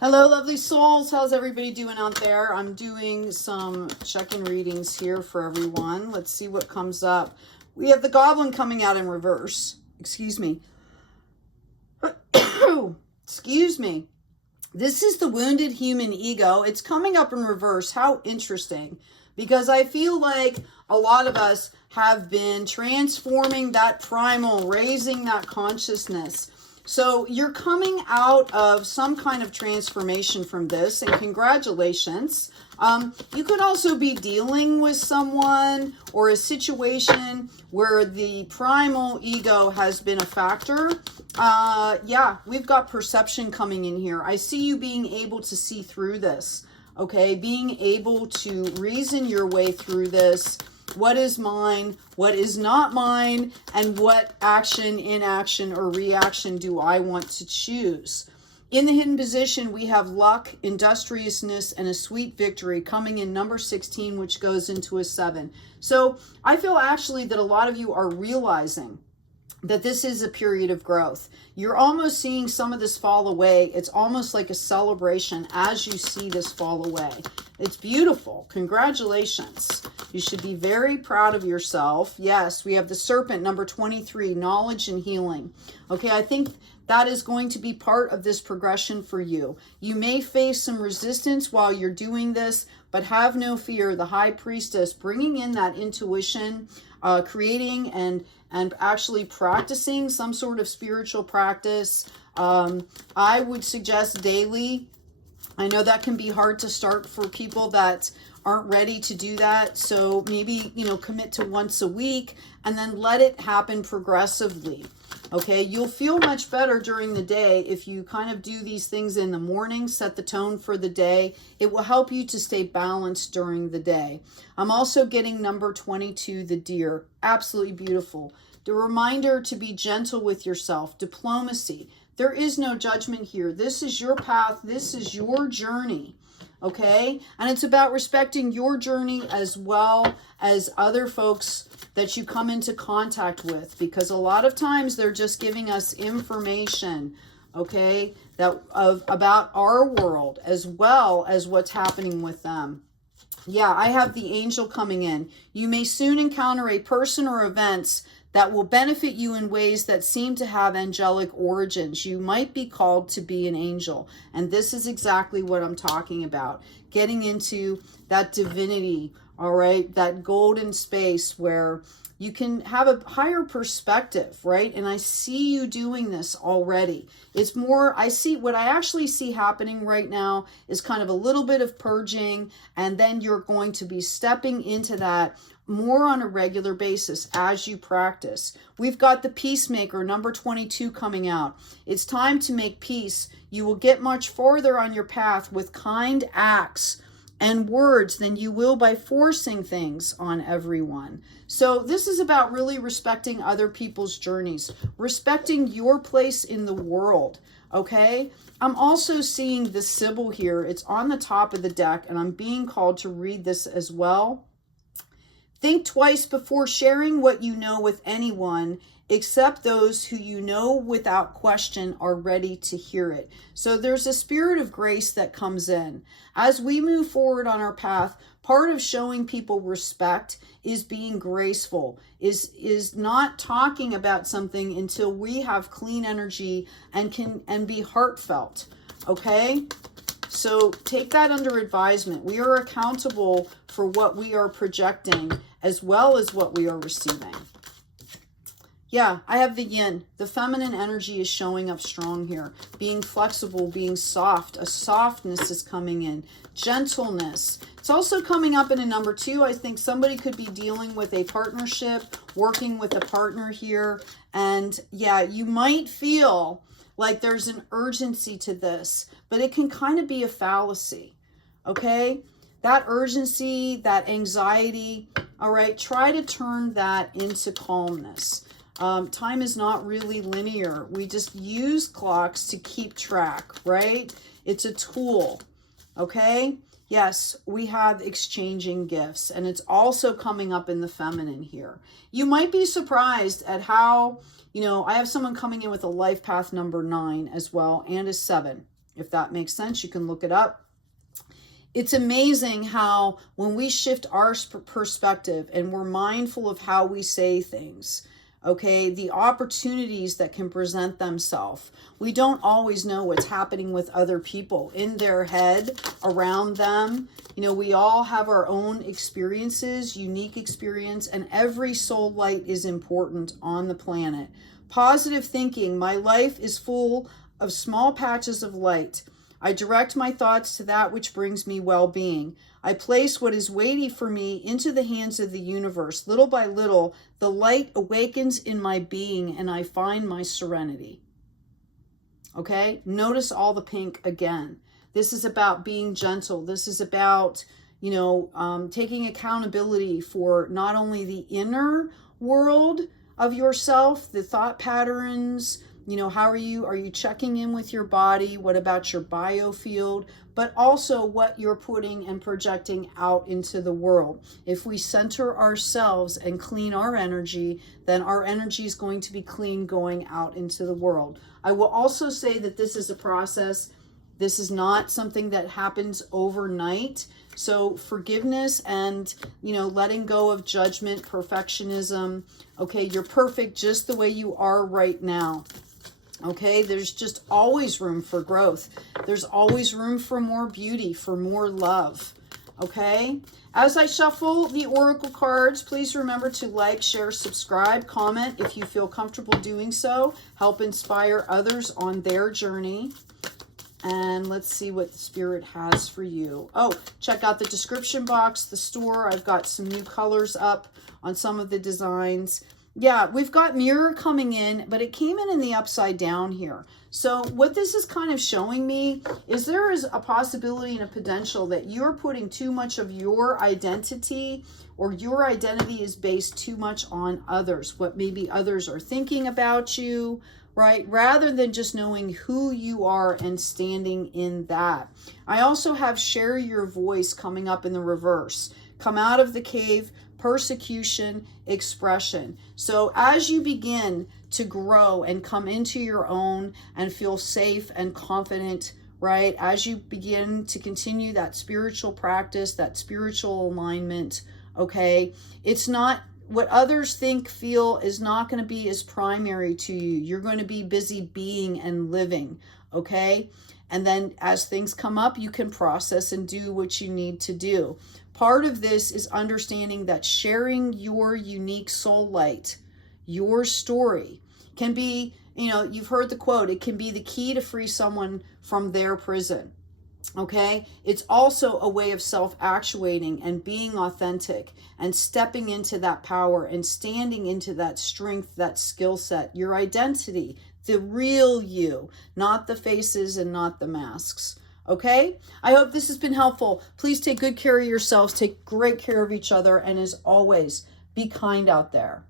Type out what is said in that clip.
Hello, lovely souls. How's everybody doing out there? I'm doing some check-in readings here for everyone. Let's see what comes up. We have the Goblin coming out in reverse. Excuse me. Excuse me. This is the wounded human ego. It's coming up in reverse. How interesting. Because I feel like a lot of us have been transforming that primal, raising that consciousness. So you're coming out of some kind of transformation from this, and congratulations. You could also be dealing with someone or a situation where the primal ego has been a factor. Yeah, we've got perception coming in here. I see you being able to see through this, okay? Being able to reason your way through this. What is mine, what is not mine, and what action, inaction, or reaction do I want to choose? In the hidden position, we have luck, industriousness, and a sweet victory coming in number 16, which goes into a 7. So I feel actually that a lot of you are realizing that this is a period of growth. You're almost seeing some of this fall away. It's almost like a celebration as you see this fall away. It's beautiful. Congratulations. You should be very proud of yourself. Yes, we have the Serpent, number 23, knowledge and healing. Okay, I think that is going to be part of this progression for you. You may face some resistance while you're doing this, but have no fear. The High Priestess bringing in that intuition, creating and actually practicing some sort of spiritual practice. I would suggest daily. I know that can be hard to start for people that aren't ready to do that. So maybe, commit to once a week and then let it happen progressively. Okay, you'll feel much better during the day if you kind of do these things in the morning, set the tone for the day. It will help you to stay balanced during the day. I'm also getting number 22, the Deer. Absolutely beautiful. The reminder to be gentle with yourself. Diplomacy. There is no judgment here. This is your path. This is your journey. Okay? And it's about respecting your journey as well as other folks that you come into contact with, because a lot of times they're just giving us information, okay, about our world as well as what's happening with them. Yeah, I have the Angel coming in. You may soon encounter a person or events that will benefit you in ways that seem to have angelic origins. You might be called to be an angel. And this is exactly what I'm talking about. Getting into that divinity, all right? That golden space where you can have a higher perspective, right? And I see you doing this already. It's more, what I actually see happening right now is kind of a little bit of purging, and then you're going to be stepping into that more on a regular basis as you practice. We've got the Peacemaker, number 22, coming out. It's time to make peace. You will get much farther on your path with kind acts and words than you will by forcing things on everyone. So this is about really respecting other people's journeys, respecting your place in the world, okay? I'm also seeing the Sybil here. It's on the top of the deck, and I'm being called to read this as well. Think twice before sharing what you know with anyone, except those who you know without question are ready to hear it. So there's a spirit of grace that comes in. As we move forward on our path, part of showing people respect is being graceful, is not talking about something until we have clean energy and be heartfelt, okay? So take that under advisement. We are accountable for what we are projecting as well as what we are receiving. Yeah, I have the Yin. The feminine energy is showing up strong here. Being flexible, being soft. A softness is coming in. Gentleness. It's also coming up in a number 2. I think somebody could be dealing with a partnership, working with a partner here. And yeah, you might feel like there's an urgency to this, but it can kind of be a fallacy, okay? That urgency, that anxiety, all right, try to turn that into calmness. Time is not really linear. We just use clocks to keep track, right? It's a tool, okay? Yes, we have exchanging gifts, and it's also coming up in the feminine here. You might be surprised at how, I have someone coming in with a life path number 9 as well, and a 7. If that makes sense, you can look it up. It's amazing how when we shift our perspective and we're mindful of how we say things, okay, the opportunities that can present themselves. We don't always know what's happening with other people in their head, around them. You know, we all have our own experiences, unique experience, and every soul light is important on the planet. Positive thinking. My life is full of small patches of light. I direct my thoughts to that which brings me well-being. I place what is weighty for me into the hands of the universe. Little by little, the light awakens in my being and I find my serenity. Okay? Notice all the pink again. This is about being gentle. This is about, you know, taking accountability for not only the inner world of yourself, the thought patterns, you know, how are you checking in with your body? What about your biofield? But also what you're putting and projecting out into the world. If we center ourselves and clean our energy, then our energy is going to be clean going out into the world. I will also say that this is a process. This is not something that happens overnight. So forgiveness and, you know, letting go of judgment, perfectionism. Okay, you're perfect just the way you are right now. Okay, there's just always room for growth. There's always room for more beauty, for more love. Okay, as I shuffle the oracle cards, please remember to like, share, subscribe, comment if you feel comfortable doing so. Help inspire others on their journey. And let's see what the Spirit has for you. Oh, check out the description box, the store. I've got some new colors up on some of the designs. Yeah, we've got mirror coming in, but it came in the upside down here. So what this is kind of showing me is there is a possibility and a potential that you're putting too much of your identity, or your identity is based too much on others, what maybe others are thinking about you, right? Rather than just knowing who you are and standing in that. I also have share your voice coming up in the reverse. Come out of the cave, persecution, expression. So as you begin to grow and come into your own and feel safe and confident, right? As you begin to continue that spiritual practice, that spiritual alignment, okay? It's not what others think, feel is not going to be as primary to you. You're going to be busy being and living, okay? And then as things come up, you can process and do what you need to do. Part of this is understanding that sharing your unique soul light, your story, can be, you know, you've heard the quote, it can be the key to free someone from their prison. Okay, it's also a way of self-actuating and being authentic and stepping into that power and standing into that strength, that skill set, your identity, the real you, not the faces and not the masks. Okay, I hope this has been helpful. Please take good care of yourselves, take great care of each other, and as always, be kind out there.